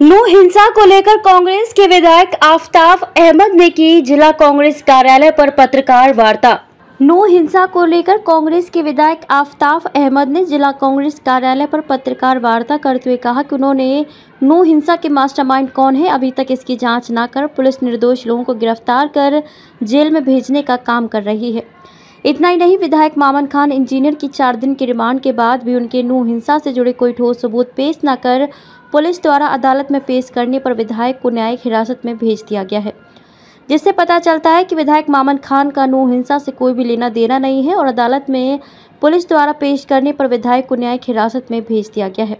नू हिंसा को लेकर कांग्रेस के विधायक आफताब अहमद ने की जिला कांग्रेस कार्यालय पर पत्रकार वार्ता। नू हिंसा को लेकर कांग्रेस के विधायक आफताब अहमद ने जिला कांग्रेस कार्यालय पर पत्रकार वार्ता करते हुए कहा कि उन्होंने नू हिंसा के मास्टरमाइंड कौन है, अभी तक इसकी जांच न कर पुलिस निर्दोष लोगों को गिरफ्तार कर जेल में भेजने का काम कर रही है। इतना ही नहीं, विधायक मामन खान इंजीनियर की 4 दिन की रिमांड के बाद भी उनके नू हिंसा से जुड़े कोई ठोस सबूत पेश न कर पुलिस द्वारा अदालत में पेश करने पर विधायक को न्यायिक हिरासत में भेज दिया गया है, जिससे पता चलता है कि विधायक मामन खान का नू हिंसा से कोई भी लेना देना नहीं है और अदालत में पुलिस द्वारा पेश करने पर विधायक को न्यायिक हिरासत में भेज दिया गया है।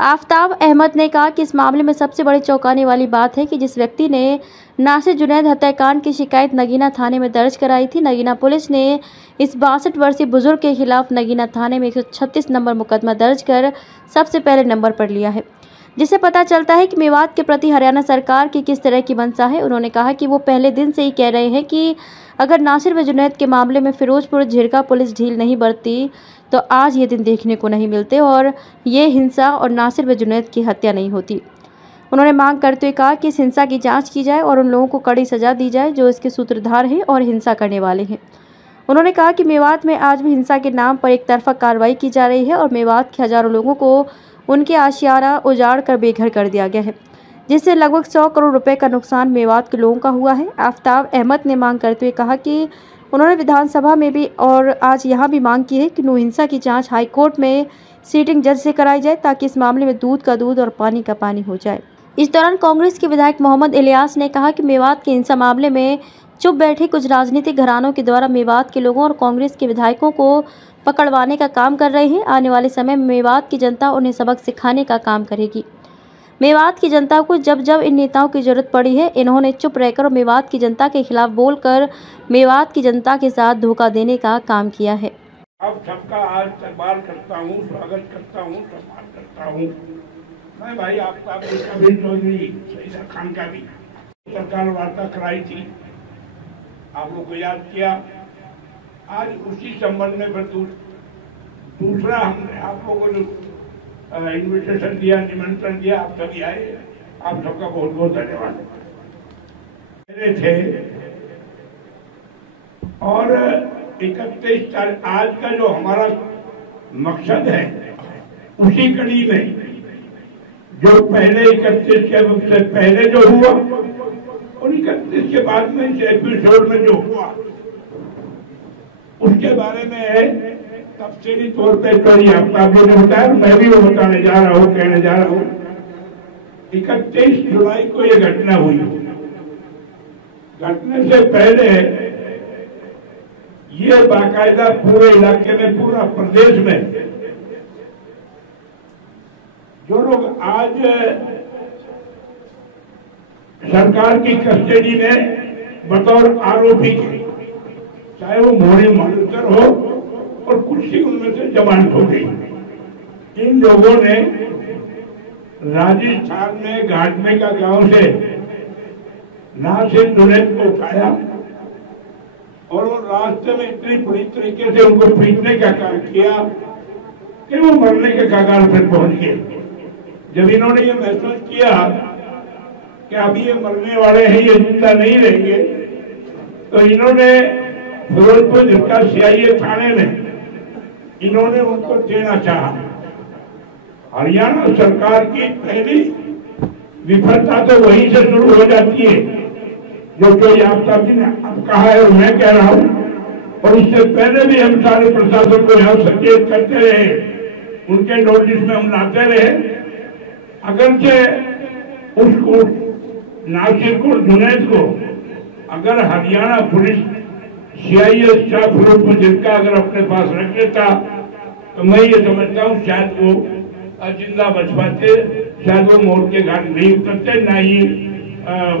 आफताब अहमद ने कहा कि इस मामले में सबसे बड़ी चौंकाने वाली बात है कि जिस व्यक्ति ने नासिर जुनैद हत्याकांड की शिकायत नगीना थाने में दर्ज कराई थी, नगीना पुलिस ने इस 62 वर्षीय बुजुर्ग के खिलाफ नगीना थाने में 136 नंबर मुकदमा दर्ज कर सबसे पहले नंबर पर लिया है, जिससे पता चलता है कि मेवात के प्रति हरियाणा सरकार की किस तरह की मंशा है। उन्होंने कहा कि वो पहले दिन से ही कह रहे हैं कि अगर नासिर व जुनैद के मामले में फिरोजपुर झिरका पुलिस ढील नहीं बरती तो आज ये दिन देखने को नहीं मिलते और ये हिंसा और नासिर व जुनैद की हत्या नहीं होती। उन्होंने मांग करते हुए कहा कि इस हिंसा की जांच की जाए और उन लोगों को कड़ी सजा दी जाए जो इसके सूत्रधार हैं और हिंसा करने वाले हैं। उन्होंने कहा कि मेवात में आज भी हिंसा के नाम पर एक तरफा कार्रवाई की जा रही है और मेवात के हजारों लोगों को उनके आशियाना उजाड़ कर बेघर कर दिया गया है, जिससे लगभग 100 करोड़ रुपए का नुकसान मेवात के लोगों का हुआ है। आफताब अहमद ने मांग करते हुए कहा कि उन्होंने विधानसभा में भी और आज यहां भी मांग की है कि नू हिंसा की जांच हाईकोर्ट में सीटिंग जज से कराई जाए ताकि इस मामले में दूध का दूध और पानी का पानी हो जाए। इस दौरान कांग्रेस के विधायक मोहम्मद इलियास ने कहा कि मेवात के हिंसा मामले में चुप बैठे कुछ राजनीतिक घरानों के द्वारा मेवात के लोगों और कांग्रेस के विधायकों को पकड़वाने का काम कर रहे हैं। आने वाले समय में मेवात की जनता उन्हें सबक सिखाने का काम करेगी। मेवात की जनता को जब जब इन नेताओं की जरूरत पड़ी है, इन्होंने चुप रहकर मेवात की जनता के खिलाफ बोलकर मेवात की जनता के साथ धोखा देने का काम किया है। अब सबका आज इस्तकबाल करता हूँ, स्वागत करता हूँ, सम्मान करता हूँ। मैं भाई आफताब चौधरी सईदा खान का भी सरकार वार्ता कराई थी, आप लोग को याद किया। आज उसी संबंध में फिर दूसरा हमने आप लोगों को जो इन्विटेशन दिया, निमंत्रण दिया, आप सभी आए, आप सबका बहुत बहुत धन्यवाद थे। और 31 तारीख आज का जो हमारा मकसद है, उसी कड़ी में जो पहले 31 के पहले जो हुआ और 31 के बाद में इस एपिसोड में जो हुआ उसके बारे में तफसीली तौर पर कई आफताब ने बताया, मैं भी वो बताने जा रहा हूँ, कहने जा रहा हूँ। 31 जुलाई को ये घटना हुई। घटने से पहले ये बाकायदा पूरे इलाके में, पूरा प्रदेश में जो लोग आज सरकार की कस्टडी में बतौर आरोपी के, चाहे वो मोहरी मालूकर हो और कुछ ही उनमें से जमानत हो गई। इन लोगों ने राजस्थान में घाटमे का गांव से नासिर जुनैद को उठाया और वो रास्ते में इतनी बुरी तरीके से उनको पीटने का काम किया कि वो मरने के कगार पर पहुंच गए। जब इन्होंने ये महसूस किया कि अब ये मरने वाले हैं, ये जिंदा नहीं रहेंगे, तो इन्होंने फिरोजपुर झिरका सीआईए थाने में इन्होंने उनको देना चाहा। हरियाणा सरकार की पहली विफलता तो वहीं से शुरू हो जाती है, जो आफताब जी ने अब कहा है और मैं कह रहा हूं। और इससे पहले भी हम सारे प्रशासन को यहाँ सचेत करते रहे, उनके नोटिस में हम लाते रहे। अगरचे उसको नासिर को, जुनैद को अगर Haryana police CIA staff Firozpur Jhirka अगर अपने पास रख लेता तो मैं ये समझता हूँ शायद वो जिंदा बच पाते, शायद वो मोड़ के घाट नहीं उतरते, ना ही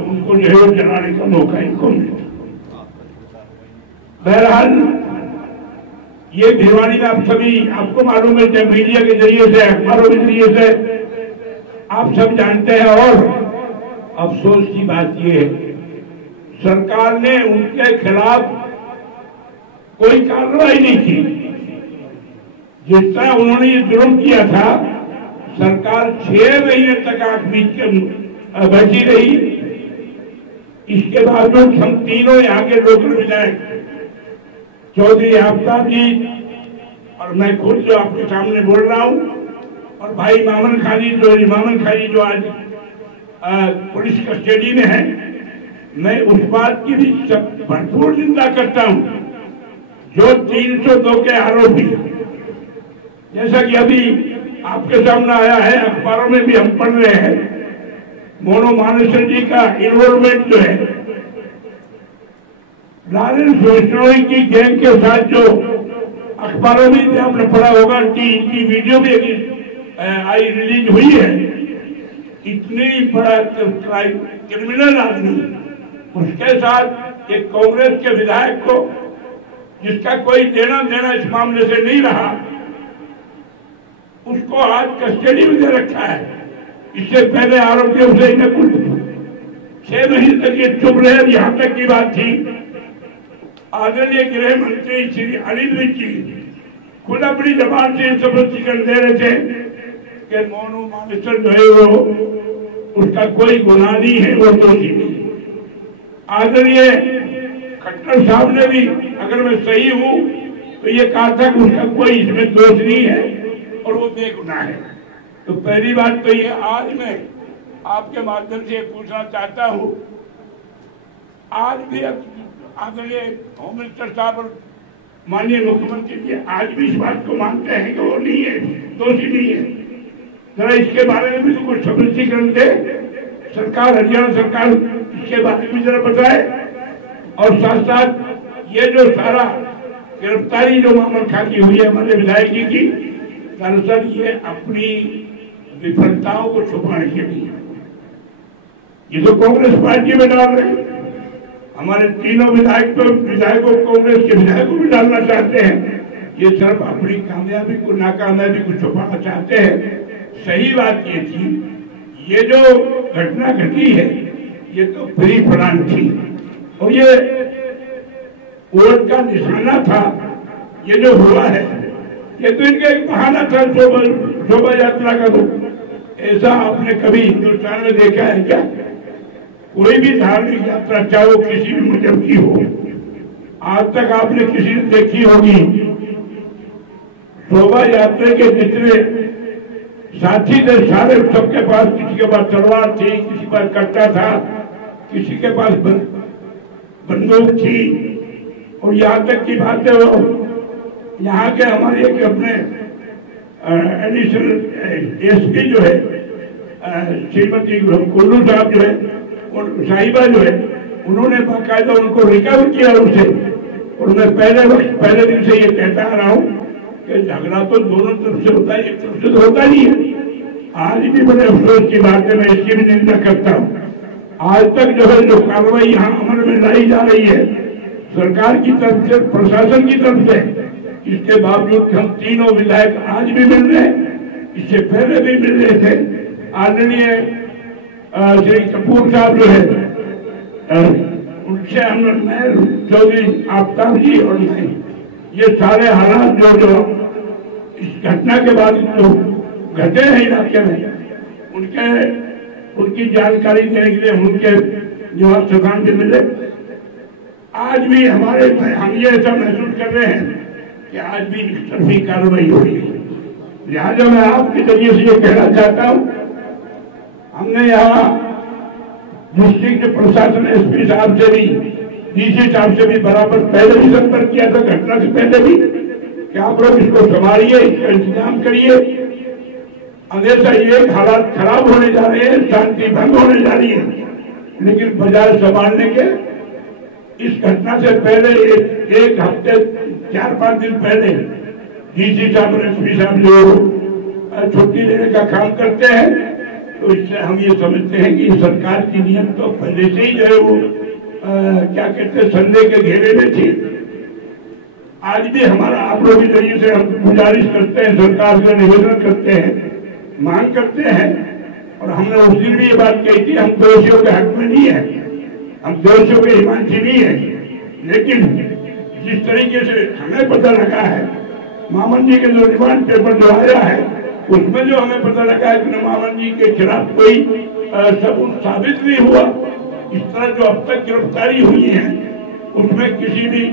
उनको जो है जलाने का मौका इनको मिलता। बहरहाल ये भिवानी में आप सभी, आपको मालूम है, मीडिया के जरिए से, अखबारों के जरिए से आप सब जानते हैं। और अफसोस की बात यह है सरकार ने उनके खिलाफ कोई कार्रवाई नहीं की। जिस तरह उन्होंने ये जुर्म किया था, सरकार 6 महीने तक आंख बीच के बैठी रही। इसके बावजूद हम तीनों यहाँ के लोकल विधायक चौधरी आफ्ताब जी और मैं खुद जो आपके सामने बोल रहा हूँ और भाई मामन खानी जो आज पुलिस कस्टडी में है, मैं उस बात की भी भरपूर निंदा करता हूँ जो 302 के आरोपी, जैसा कि अभी आपके सामने आया है, अखबारों में भी हम पढ़ रहे हैं, मोनू मानेसर जी का इन्वॉल्वमेंट जो है लॉरेंस बिश्नोई की गैंग के साथ, जो अखबारों में भी आपने पढ़ा होगा कि इनकी वीडियो भी आई रिलीज हुई है। इतनी बड़ा क्रिमिनल आदमी, उसके साथ एक कांग्रेस के विधायक को, जिसका कोई देना इस मामले से नहीं रहा, उसको आज कस्टडी में दे रखा है। इससे पहले आरोपियों से इन्हें कुछ 6 महीने तक ये चुप रहे। यहां तक की बात थी, आदरणीय गृह मंत्री श्री अनिल विज जी खुद अपनी जबान से स्पष्टीकरण दे रहे थे कि मोनू मानेसर जो है वो, उसका कोई गुनाह नहीं है, वो दोषी नहीं। आदरणीय खट्टर साहब ने भी, अगर मैं सही हूं तो ये कहा था कि उसका कोई इसमें दोष नहीं है और वो बेगुनाह है। तो पहली बात तो ये, आज मैं आपके माध्यम से पूछना चाहता हूं, आज भी आदरणीय होम मिनिस्टर साहब और माननीय मुख्यमंत्री जी आज भी इस बात को मानते हैं कि वो नहीं है, दोषी नहीं है। जरा इसके बारे में भी तो कुछ स्पष्टीकरण दे सरकार, हरियाणा सरकार, इसके बारे में जरा बताए। और साथ साथ ये जो सारा गिरफ्तारी जो मामला खाकी हुई है हमारे विधायक जी की, दरअसल ये अपनी विफलताओं को छुपाने के लिए ये तो कांग्रेस पार्टी में डाल रहे हैं। हमारे तीनों विधायकों कांग्रेस के विधायकों भी डालना चाहते हैं। ये सिर्फ अपनी कामयाबी को, नाकामयाबी को छुपाना चाहते हैं। सही बात ये थी, ये जो घटना घटी है ये तो प्री प्लान थी और ये वोट का निशाना था। ये जो हुआ है ये तो इनका एक बहाना था शोभा यात्रा का। तो ऐसा आपने कभी हिंदुस्तान में देखा है क्या? कोई भी धार्मिक यात्रा, चाहे वो किसी भी मजहब की हो, आज तक आपने किसी ने देखी होगी शोभा यात्रा के जितने साथी थे सारे, सबके पास, किसी के पास तलवार थी, किसी के पास कट्टा था, किसी के पास बंदूक थी। और यहाँ तक की बात है, यहाँ के हमारे एक अपने एडिशनल एसपी जो है श्रीमती कुल्लू साहब जो है और साहिबा जो है, उन्होंने बाकायदा उनको रिकवर किया उसे। और मैं पहले दिन से ये कहता आ रहा हूँ कि झगड़ा तो दोनों तरफ से होता है, एक तरफ से तो होता नहीं है। आज भी बड़े अफसोस की बात है, मैं इसकी भी निंदा करता हूँ। आज तक जो है जो कार्रवाई यहाँ अमल में लाई जा रही है सरकार की तरफ से, प्रशासन की तरफ से, इसके बावजूद हम तीनों विधायक आज भी मिल रहे हैं, इससे पहले भी मिल रहे थे। आदरणीय श्री कपूर साहब जो है, उनसे हम, मैं, चौधरी आफ्ताब जी और मैं, ये सारे हालात जो इस घटना के बाद जो घटे हैं इलाके में, उनकी जानकारी देने के लिए उनके निवास स्थान पे मिले। आज भी हम ये ऐसा महसूस कर रहे हैं कि आज भी एकतरफी कार्रवाई हो रही है। लिहाजा मैं आपके जरिए से ये कहना चाहता हूँ, हमने यहाँ डिस्ट्रिक्ट प्रशासन एसपी साहब से भी, डीसी साहब से भी बराबर पहले भी संपर्क किया था, घटना से पहले भी, कि आप लोग इसको संभालिए, इसका इंतजाम करिए। अन्यथा ये हालात खराब होने जा रहे हैं, शांति भंग होने जा रही है। लेकिन बजाय संभालने के, इस घटना से पहले एक हफ्ते 4-5 दिन पहले डीसी साहब और एसपी साहब जो छुट्टी लेने का काम करते हैं, तो इससे हम ये समझते हैं कि सरकार की नियम तो पहले से ही जो है वो क्या कहते हैं, संदेह के घेरे में थी। आज भी हमारा आप लोग के जरिए से हम गुजारिश करते हैं, सरकार से निवेदन करते हैं, मांग करते हैं। और हमने उस दिन भी ये बात कही थी, हम दोषियों के हक में नहीं है, हम दोषियों के हिमांशी नहीं है। लेकिन जिस तरीके से हमें पता लगा है, मामन जी के जो रिमांड पेपर जो आया है, उसमें जो हमें पता लगा है कि मामन जी के खिलाफ कोई सबूत साबित नहीं हुआ। इस तरह जो अब तक गिरफ्तारी हुई है उसमें किसी भी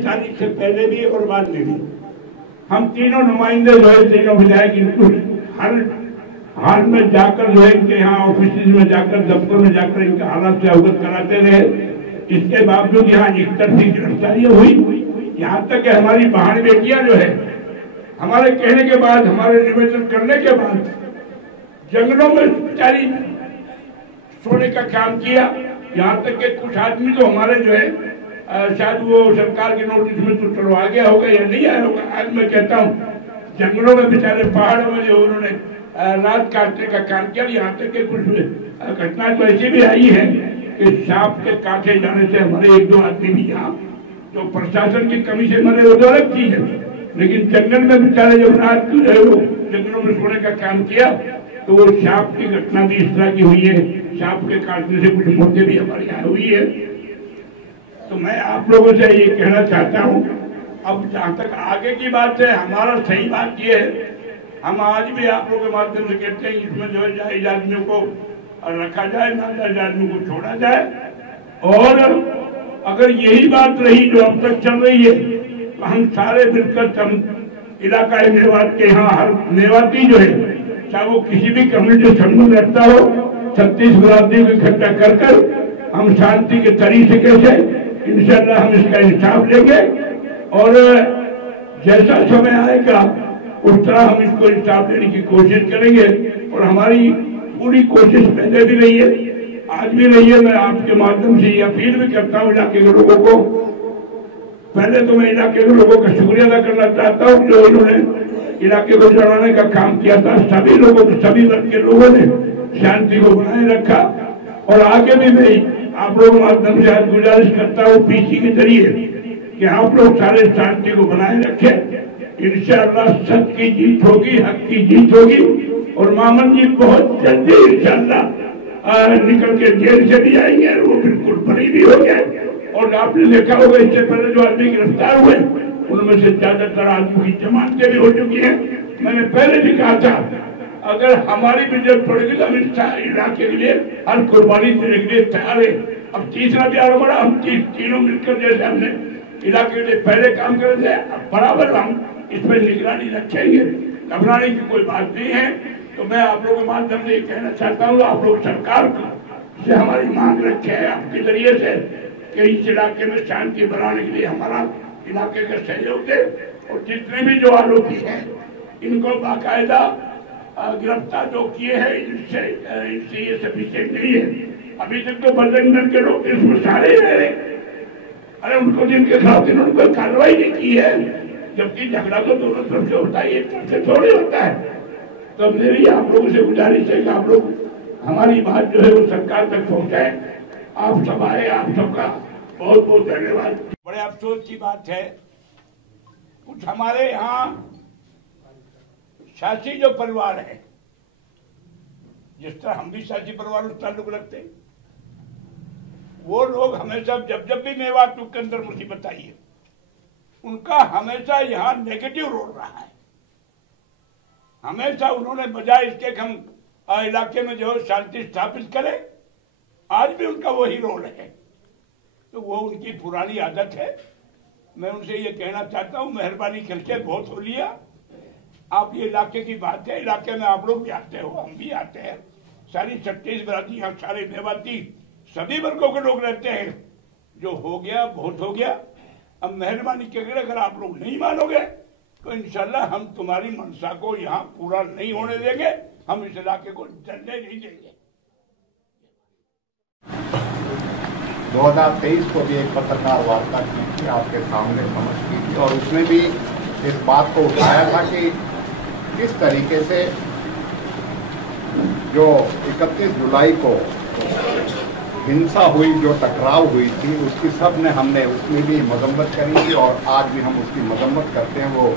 तारीख से पहले भी और बाद में भी हम तीनों नुमाइंदे जो है, तीनों विधायक इनको हर हाल में जाकर जो है इनके यहाँ ऑफिस में जाकर, दफ्तर में जाकर इनके हालात से अवगत कराते रहे। इसके बावजूद यहाँ एक तरफी गिरफ्तारियां हुई। यहाँ तक कि हमारी बहन बेटियां जो है हमारे कहने के बाद, हमारे निवेदन करने के बाद जंगलों में बेचारी सोने का काम किया। यहाँ तक कि कुछ आदमी तो हमारे जो है शायद वो सरकार के नोटिस में तो चलो आ गया होगा या नहीं आया होगा। आज मैं कहता हूँ जंगलों में बेचारे पहाड़ों में जो उन्होंने रात काटने का काम किया। यहाँ तक कि कुछ घटना तो ऐसी भी आई है कि सांप के काटे जाने से हमारे एक दो आदमी भी यहाँ जो प्रशासन की कमी से मरे वो तो अलग चीज है, लेकिन जंगल में बेचारे जब रात को जंगलों में सोने का काम किया तो वो सांप की घटना भी इस तरह की हुई है। सांप के काटने से कुछ मौतें भी हमारे यहाँ हुई है। तो मैं आप लोगों से ये कहना चाहता हूँ, अब जहाँ तक आगे की बात है, हमारा सही बात ये है, हम आज भी आप लोगों के माध्यम से कहते हैं इसमें जो है जायज आदमियों को रखा जाए, नाजायज आदमियों को छोड़ा जाए। और अगर यही बात रही जो अब तक चल रही है तो हम सारे मिलकर हम इलाका मेवात के यहाँ हर मेवाती जो है, चाहे वो किसी भी कम्युनिटी संबंध रखता हो, 36 आदमी को इकट्ठा कर हम शांति के तरीके से इंशाअल्लाह हम इसका इंसाफ लेंगे और जैसा समय आएगा उस तरह हम इसको इंसाफ देने की कोशिश करेंगे। और हमारी पूरी कोशिश पहले भी रही है, आज भी रही है। मैं आपके माध्यम से ये अपील भी करता हूँ इलाके के लोगों को। पहले तो मैं इलाके के लोगों का शुक्रिया अदा करना चाहता हूँ जो इन्होंने इलाके को जलाने का काम किया था। सभी लोगों को, सभी वर्ग के लोगों ने शांति को बनाए रखा। और आगे भी मैं आप लोगों के माध्यम से आज गुजारिश करता हूँ पीसी के जरिए कि आप लोग सारे शांति को बनाए रखें। इंशाअल्लाह सच की जीत होगी, हक की जीत होगी और मामन जी बहुत जल्दी इंशाअल्लाह निकल के जेल से भी आएंगे और वो बिल्कुल बरी भी हो गए। और आपने देखा होगा इससे पहले जो आदमी गिरफ्तार हुए उनमें से ज्यादातर आदमी की जमानतें भी हो चुकी हैं। मैंने पहले भी कहा था अगर हमारी भी जरूरत पड़ेगी तो हम इस इलाके के लिए हर कुर्बानी देने के लिए तैयार है। अब तीसरा भी आगे बढ़ा, हम तीनों मिलकर जैसे हमने इलाके के लिए पहले काम कर रहे थे, अब बराबर हम इस पर निगरानी रखेंगे। घबराने की कोई बात नहीं है। तो मैं आप लोगों के माध्यम से ये कहना चाहता हूँ आप लोग सरकार से हमारी मांग रखे है आपके जरिए से कि इस इलाके में शांति बनाने के लिए हमारा इलाके का सहयोग दे और जितने भी जो आरोपी हैं इनको बाकायदा गिरफ्तार जो किए हैं इनसे ये सफिशिएंट नहीं है। अभी तक तो बजरंग के लोग इसमें सारे ही रह रहे, अरे उनको जिनके खिलाफ इन्होंने कोई कार्रवाई नहीं की है, जबकि झगड़ा तो दोनों तरफ से होता है, एक तरफ से थोड़ी होता है। तो मेरी आप लोगों से गुजारिश है कि आप लोग हमारी बात जो है वो सरकार तक पहुंचाए। आप सब आए, आप सबका बहुत बहुत धन्यवाद। बड़े अफसोस की बात है कुछ हमारे यहाँ शासी जो परिवार है, जिस तरह हम भी शासी परिवार से ताल्लुक रखते हैं, वो लोग हमेशा जब जब भी मेवात के अंदर मुसीबत आई है उनका हमेशा यहाँ नेगेटिव रोल रहा है। हमेशा उन्होंने बजाय इसके कि हम इलाके में जो शांति स्थापित करें, आज भी उनका वही रोल है। तो वो उनकी पुरानी आदत है। मैं उनसे ये कहना चाहता हूँ मेहरबानी करके बहुत हो लिया, आप ये इलाके की बात है, इलाके में आप लोग भी आते हो, हम भी आते हैं, सारी 36 बराती यहाँ सारे मेवाती सभी वर्गों के लोग रहते हैं। जो हो गया बहुत हो गया। अब मेहरबानी करके अगर आप लोग नहीं मानोगे तो इंशाल्लाह हम तुम्हारी मनसा को यहाँ पूरा नहीं होने देंगे, हम इस इलाके को जलने नहीं देंगे। 2023 को भी एक पत्रकार वार्ता की थी, आपके सामने समझ की थी और उसमें भी इस बात को उठाया था कि किस तरीके से जो 31 जुलाई को हिंसा हुई, जो टकराव हुई थी, उसकी हमने उसमें भी मजम्मत करी थी और आज भी हम उसकी मजम्मत करते हैं। वो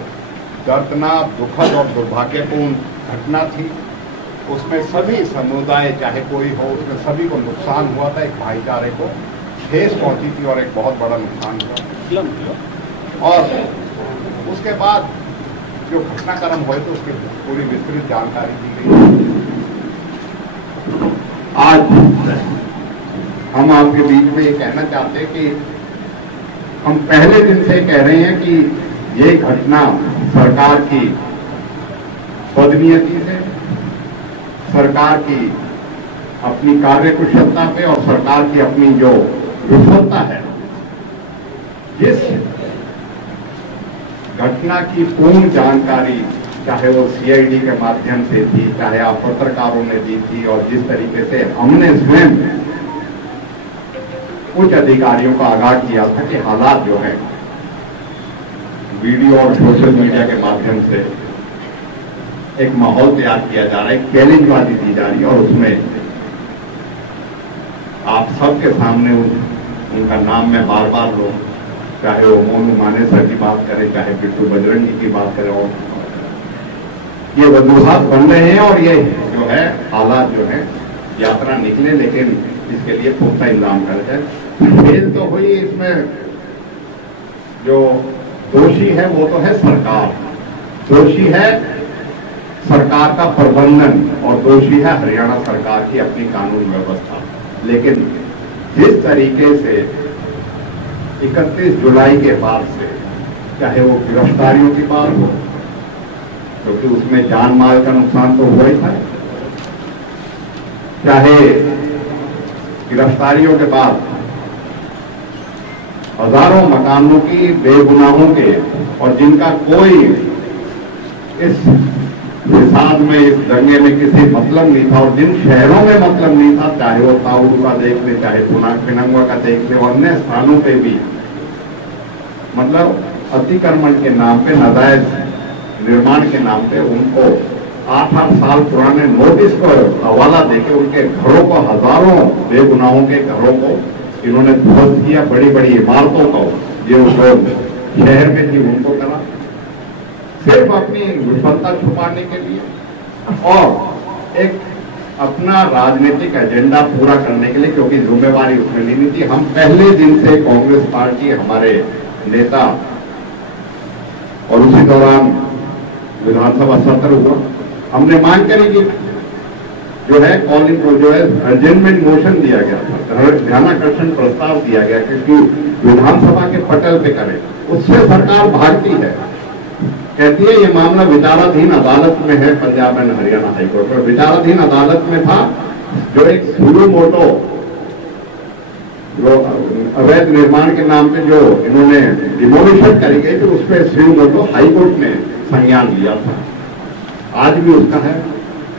दर्दनाक, दुखद और दुर्भाग्यपूर्ण घटना थी। उसमें सभी समुदाय चाहे कोई हो, उसमें सभी को नुकसान हुआ था, एक भाईचारे को ठेस पहुंची थी और एक बहुत बड़ा नुकसान हुआ। और उसके बाद जो घटनाक्रम हुए तो उसकी पूरी विस्तृत जानकारी दी गई। आज हम आपके बीच में ये कहना चाहते हैं कि हम पहले दिन से कह रहे हैं कि ये घटना सरकार की बदनीयती से, सरकार की अपनी कार्यकुशलता पे और सरकार की अपनी जो विफलता है, जिस घटना की पूर्ण जानकारी चाहे वो सीआईडी के माध्यम से थी, चाहे आप पत्रकारों ने दी थी, और जिस तरीके से हमने स्वयं उच्च अधिकारियों को आगाह किया था कि हालात जो है वीडियो और सोशल मीडिया के माध्यम से एक माहौल तैयार किया जा रहा है, चैलेंजबाजी दी जा रही है, और उसमें आप सबके सामने उनका नाम मैं बार बार लूं, चाहे वो मोनू मानेसर की बात करें, चाहे बिट्टू बजरंगी की बात करें, और ये वजूहात बन रहे हैं और ये जो है हालात जो है यात्रा निकले, लेकिन इसके लिए पुख्ता इंतजाम कर जाए। खेल तो हुई, इसमें जो दोषी है वो तो है सरकार, दोषी है सरकार का प्रबंधन, और दोषी है हरियाणा सरकार की अपनी कानून व्यवस्था। लेकिन जिस तरीके से 31 जुलाई के बाद से, चाहे वो गिरफ्तारियों की बात हो, क्योंकि उसमें जान माल का नुकसान तो हुआ ही था, चाहे गिरफ्तारियों के बाद हजारों मकानों की बेगुनाहों के, और जिनका कोई इस हिसाब में, इस दंगे में किसी मतलब नहीं था, और जिन शहरों में मतलब नहीं था, चाहे वो ताउरू का देख ले, चाहे पिनंगवा का देख ले, और अन्य स्थानों पे भी मतलब अतिक्रमण के नाम पे, नाजायज निर्माण के नाम पे उनको 8-8 साल पुराने नोटिस को हवाला देके उनके घरों को, हजारों बेगुनाहों के घरों को इन्होंने ध्वस्त किया, बड़ी बड़ी इमारतों को जो शहर में थी उनको करा, सिर्फ अपनी विफलता छुपाने के लिए और एक अपना राजनीतिक एजेंडा पूरा करने के लिए, क्योंकि जिम्मेवारी उसमें लेनी थी। हम पहले दिन से कांग्रेस पार्टी, हमारे नेता, और उसी दौरान विधानसभा सत्र हुआ, हमने मांग करी कि जो है कॉलिंग को जो है अर्जेंटमेंट मोशन दिया गया था, ध्यानाकर्षण प्रस्ताव दिया गया, क्योंकि विधानसभा के पटल पे करें, उससे सरकार भागती है, कहती है ये मामला विचाराधीन अदालत में है, पंजाब एंड हरियाणा हाईकोर्ट में विचाराधीन अदालत में था। जो एक सुलो मोटो जो अवैध निर्माण के नाम पे जो इन्होंने डिमोलिशन करी गई थी, उस पर सुलो मोटो हाईकोर्ट ने संज्ञान लिया था, आज भी उसका है।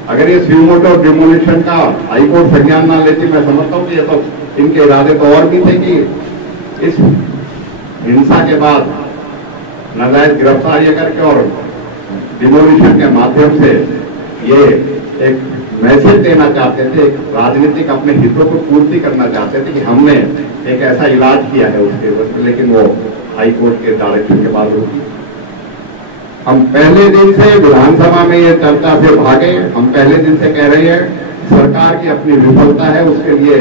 अगर ये सुलो मोटो डिमोलिशन का हाईकोर्ट संज्ञान ना लेती, मैं समझता हूँ कि ये तो इनके इरादे तो और भी थे कि इस हिंसा के बाद नाजायज गिरफ्तारी करके और डिमोलिशन के माध्यम से ये एक मैसेज देना चाहते थे, एक राजनीतिक अपने हितों को पूर्ति करना चाहते थे कि हमने एक ऐसा इलाज किया है उसके वजह, लेकिन वो हाई कोर्ट के डायरेक्शन के बाद होगी। हम पहले दिन से विधानसभा में ये चर्चा से भागे, हम पहले दिन से कह रहे हैं सरकार की अपनी विफलता है, उसके लिए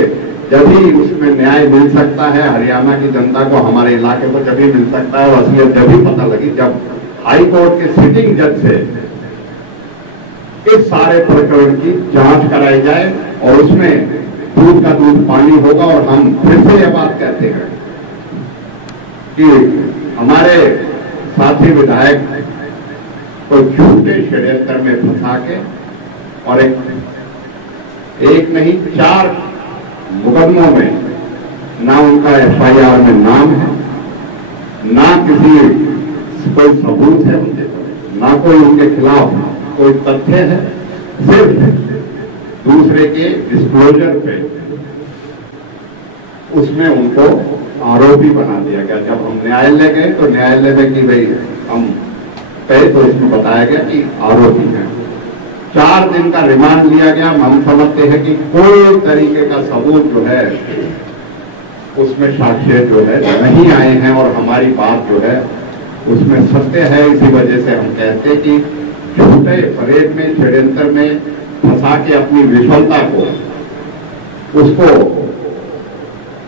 जब ही उसमें न्याय मिल सकता है, हरियाणा की जनता को, हमारे इलाके को जब ही मिल सकता है, और असलियत जब ही पता लगी जब हाई कोर्ट के सिटिंग जज से इस सारे प्रकरण की जांच कराई जाए और उसमें दूध का दूध पानी होगा। और हम फिर से यह बात कहते हैं कि हमारे साथी विधायक को झूठे षड्यंत्र में फंसा के और एक नहीं 4 मुकदमों में ना उनका एफआईआर में नाम है, ना किसी कोई सबूत है उनके, ना कोई उनके खिलाफ कोई तथ्य है, सिर्फ दूसरे के डिस्क्लोजर पे उसमें उनको आरोपी बना दिया गया। जब हम न्यायालय गए तो न्यायालय में कि भाई हम कहे तो इसमें बताया गया कि आरोपी हैं। 4 दिन का रिमांड लिया गया। हम समझते हैं कि कोई तरीके का सबूत जो है उसमें साक्ष्य जो है नहीं आए हैं और हमारी बात जो है उसमें सत्य है। इसी वजह से हम कहते हैं कि झूठे परेड में, षड्यंत्र में फंसा के अपनी विफलता को उसको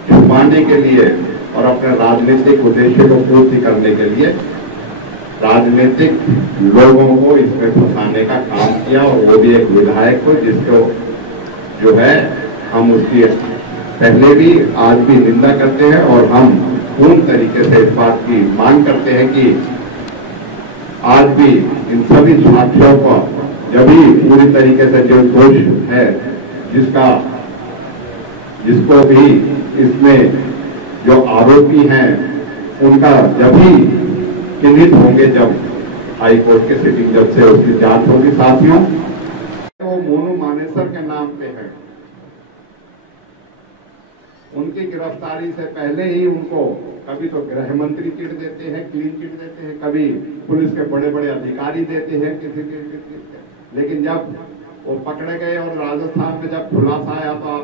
छुपाने के लिए और अपने राजनीतिक उद्देश्य को पूर्ति करने के लिए राजनीतिक लोगों को इसमें फंसाने का काम किया, और वो भी एक विधायक को जिसको जो है हम उसकी पहले भी आज भी निंदा करते हैं, और हम पूर्ण तरीके से इस बात की मांग करते हैं कि आज भी इन सभी साथियों को जब भी पूरी तरीके से जो दोष है जिसको भी इसमें जो आरोपी हैं उनका जब भी चिन्हित होंगे, जब हाई कोर्ट के सिटिंग जज से उसकी जांच होगी। साथियों, वो मोनू मानेसर के नाम पे है, उनकी गिरफ्तारी से पहले ही उनको कभी तो गृह मंत्री चिट देते हैं, क्लीन चिट देते हैं, कभी पुलिस के बड़े बड़े अधिकारी देते हैं किसी लेकिन जब वो पकड़े गए और राजस्थान में जब खुलासा आया तो आप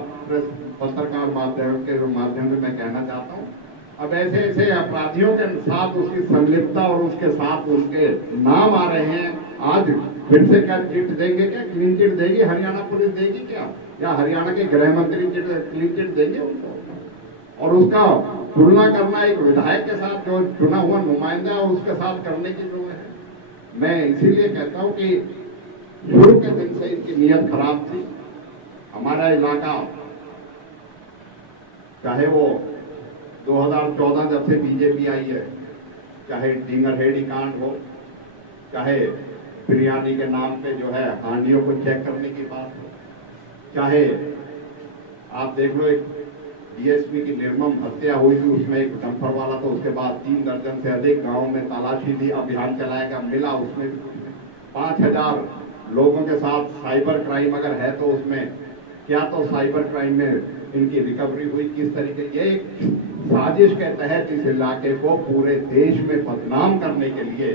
पत्रकार माध्यम से मैं कहना चाहता हूँ, अब ऐसे ऐसे अपराधियों के साथ उसकी संलिप्तता और उसके साथ उनके नाम आ रहे हैं। आज फिर से क्या चिट देंगे, क्या क्लीन चिट देगी हरियाणा पुलिस, देगी क्या, या हरियाणा के गृह मंत्री क्लीन चिट देंगे उनको? और उसका तुलना करना एक विधायक के साथ जो चुना हुआ नुमाइंदा है और उसके साथ करने की जो है, मैं इसीलिए कहता हूं कि शुरू के दिन से इनकी नीयत खराब थी। हमारा इलाका, चाहे वो 2014 जब से बीजेपी आई है, चाहे डिंगरहेडी कांड हो, चाहे बिरयानी के नाम पे जो है हानियों को चेक करने की बात हो, चाहे आप देख लो एक डीएसपी की निर्मम हत्या हुई थी, उसमें एक डंपर वाला, तो उसके बाद 3 दर्जन से अधिक गांव में तलाशी दी, अभियान चलाया गया, मिला उसमें 5000 लोगों के साथ साइबर क्राइम अगर है तो उसमें क्या तो साइबर क्राइम में इनकी रिकवरी हुई, किस तरीके ये साजिश के तहत इस इलाके को पूरे देश में बदनाम करने के लिए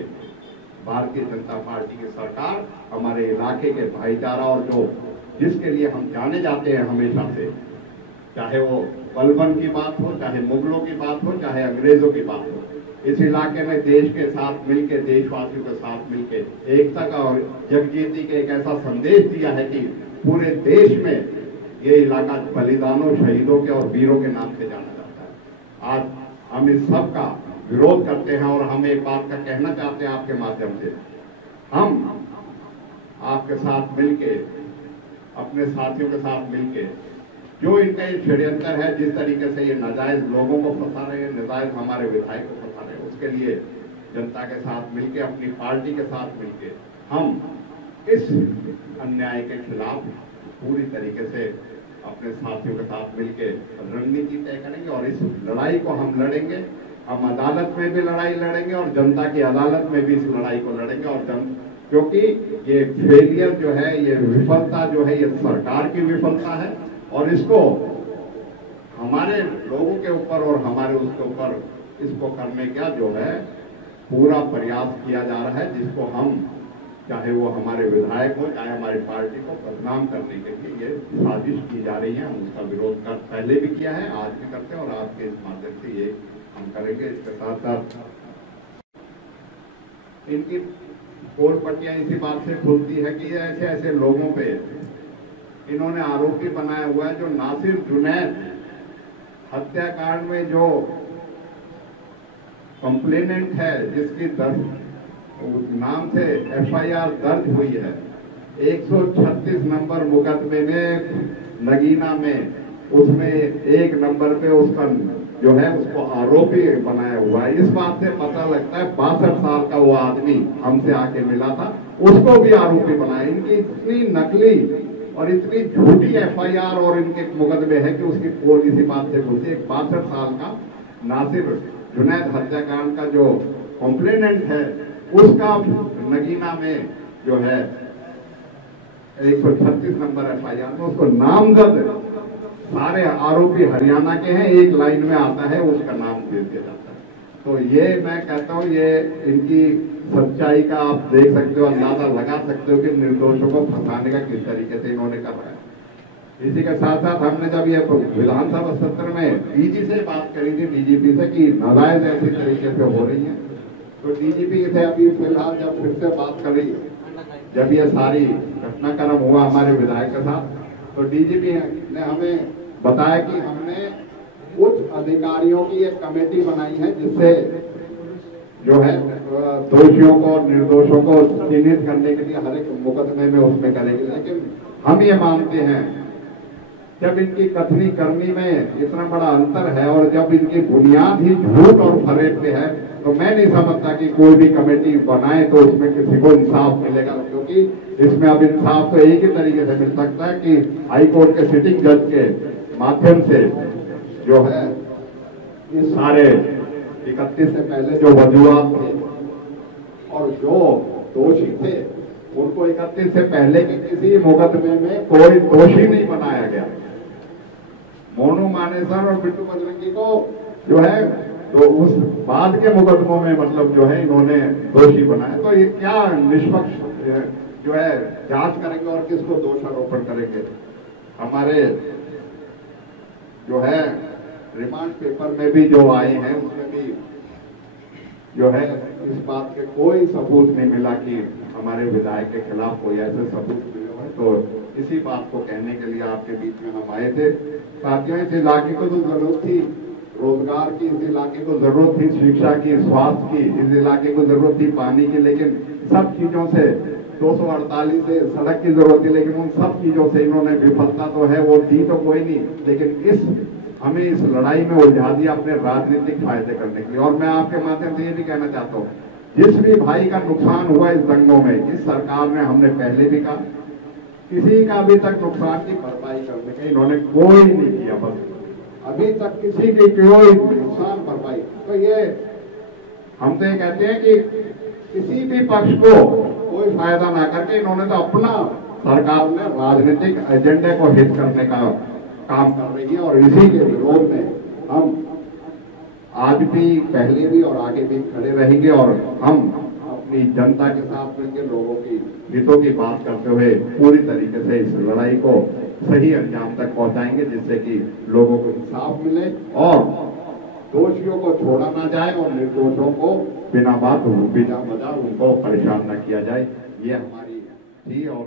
भारतीय जनता पार्टी की सरकार हमारे इलाके के भाईचारा और जो जिसके लिए हम जाने जाते हैं हमेशा से, चाहे वो बलबन की बात हो, चाहे मुगलों की बात हो, चाहे अंग्रेजों की बात हो, इस इलाके में देश के साथ मिलकर, देशवासियों के साथ मिलकर एकता का और जगजीती के एक ऐसा संदेश दिया है कि पूरे देश में ये इलाका बलिदानों, शहीदों के और वीरों के नाम से जाना जाता है। आज हम इस सब का विरोध करते हैं और हम एक बात का कहना चाहते हैं आपके माध्यम से, हम आपके साथ मिलके, अपने साथियों के साथ मिलके जो इनका ये षड्यंत्र है, जिस तरीके से ये नाजायज लोगों को फंसा रहे हैं, नाजायज हमारे विधायक को फंसा रहे हैं, उसके लिए जनता के साथ मिलके, अपनी पार्टी के साथ मिलके हम इस अन्याय के खिलाफ पूरी तरीके से अपने साथियों के साथ मिलके रणनीति तय करेंगे और इस लड़ाई को हम लड़ेंगे। हम अदालत में भी लड़ाई लड़ेंगे और जनता की अदालत में भी इस लड़ाई को लड़ेंगे, और क्योंकि ये फेलियर जो है, ये विफलता जो है, ये सरकार की विफलता है और इसको हमारे लोगों के ऊपर और हमारे उसके ऊपर इसको करने का जो है पूरा प्रयास किया जा रहा है, जिसको हम, चाहे वो हमारे विधायक हो, चाहे हमारी पार्टी को बदनाम करने के लिए ये साजिश की जा रही है। हम उसका विरोध पहले भी किया है, आज भी करते हैं और आज के इस माध्यम से ये हम करेंगे। इसके साथ साथ इनकी पोल पट्टियां इसी बात से खुलती है कि ऐसे ऐसे लोगों पे इन्होंने आरोपी बनाया हुआ है, जो नासिर जुनैद हत्याकांड में जो कंप्लेनेंट है, जिसकी नाम से एफआईआर दर्ज हुई है, 136 नंबर मुकदमे में नगीना में, उसमें 1 नंबर पे उसका जो है उसको आरोपी बनाया हुआ है। इस बात से पता लगता है 62 साल का वो आदमी हमसे आके मिला था, उसको भी आरोपी बनाया। इनकी इतनी नकली और इतनी झूठी एफआईआर और इनके मुकदमे है कि उसकी पोल इसी बात से खुलती है। 62 साल का नासिर जुनैद हत्याकांड का जो कंप्लेनेंट है, उसका नगीना में जो है 136 नंबर एफआईआर में उसको नामजद, सारे आरोपी हरियाणा के हैं, एक लाइन में आता है, उसका नाम दे दिया जाता है। तो ये मैं कहता हूँ, ये इनकी सच्चाई का आप देख सकते हो, अंदाजा लगा सकते हो कि निर्दोषों को फंसाने का किस तरीके से इन्होंने कर रहा है। इसी के साथ साथ हमने जब ये विधानसभा सत्र में डीजी से बात करी थी, डीजीपी से, कि नाजायज ऐसी तरीके से हो रही है, तो डीजीपी से अभी फिलहाल जब फिर से बात करी, जब ये सारी घटनाक्रम हुआ हमारे विधायक के साथ, तो डीजीपी ने हमें बताया कि हमने उच्च अधिकारियों की एक कमेटी बनाई है, जिससे जो है दोषियों को और निर्दोषों को चिन्हित करने के लिए हर एक मुकदमे में उसमें करेगी। लेकिन हम ये मानते हैं जब इनकी कथनी करनी में इतना बड़ा अंतर है और जब इनकी बुनियाद ही झूठ और फरेब पे है, तो मैं नहीं समझता कि कोई भी कमेटी बनाए तो उसमें किसी को इंसाफ मिलेगा, क्योंकि इसमें अब इंसाफ तो एक ही तरीके से मिल सकता है कि हाई कोर्ट के सिटिंग जज के माध्यम से जो है ये सारे 31 से पहले जो वजूहात थे और जो दोषी थे उनको 31 से पहले के किसी मुकदमे में कोई दोषी नहीं बनाया गया। मोनू मानेसर और बिट्टू बजरंगी को जो है तो उस बाद के मुकदमों में मतलब जो है इन्होंने दोषी बनाया, तो ये क्या निष्पक्ष जो है जांच करेंगे और किसको दोषारोपण करेंगे। हमारे जो है रिमांड पेपर में भी जो आए हैं उसमें भी जो है इस बात के कोई सबूत नहीं मिला कि हमारे विधायक के खिलाफ कोई ऐसे सबूत मिले हैं। तो इसी बात को कहने के लिए आपके बीच में हम आए थे। साथियों, इस इलाके को तो जरूरत थी रोजगार की, इस इलाके को जरूरत थी शिक्षा की, स्वास्थ्य की, इस इलाके को जरूरत थी पानी की, लेकिन सब चीजों से 248 से सड़क की जरूरत थी, लेकिन उन सब चीजों से इन्होंने विफलता तो है वो दी तो कोई नहीं, लेकिन हमें इस लड़ाई में उलझा दिया अपने राजनीतिक फायदे करने के लिए। और मैं आपके माध्यम से ये भी कहना चाहता हूँ, जिस भी भाई का नुकसान हुआ इस दंगों में, इस सरकार ने, हमने पहले भी कहा, किसी का अभी तक नुकसान की भरपाई करने का इन्होंने कोई नहीं किया। बस अभी तक किसी की कोई नुकसान भरपाई, तो ये हम तो ये कहते हैं कि किसी भी पक्ष को कोई फायदा ना करके इन्होंने तो अपना सरकार ने राजनीतिक एजेंडे को हिट करने का काम कर रही है। और इसी के विरोध में हम आज भी, पहले भी और आगे भी खड़े रहेंगे और हम अपनी जनता के साथ मिलकर लोगों की हितों की बात करते हुए पूरी तरीके से इस लड़ाई को सही अंजाम तक पहुंचाएंगे, जिससे कि लोगों को इंसाफ मिले और दोषियों को छोड़ा ना जाए और निर्दोषों को बिना बात बिना वजह उनको परेशान न किया जाए। ये हमारी थी और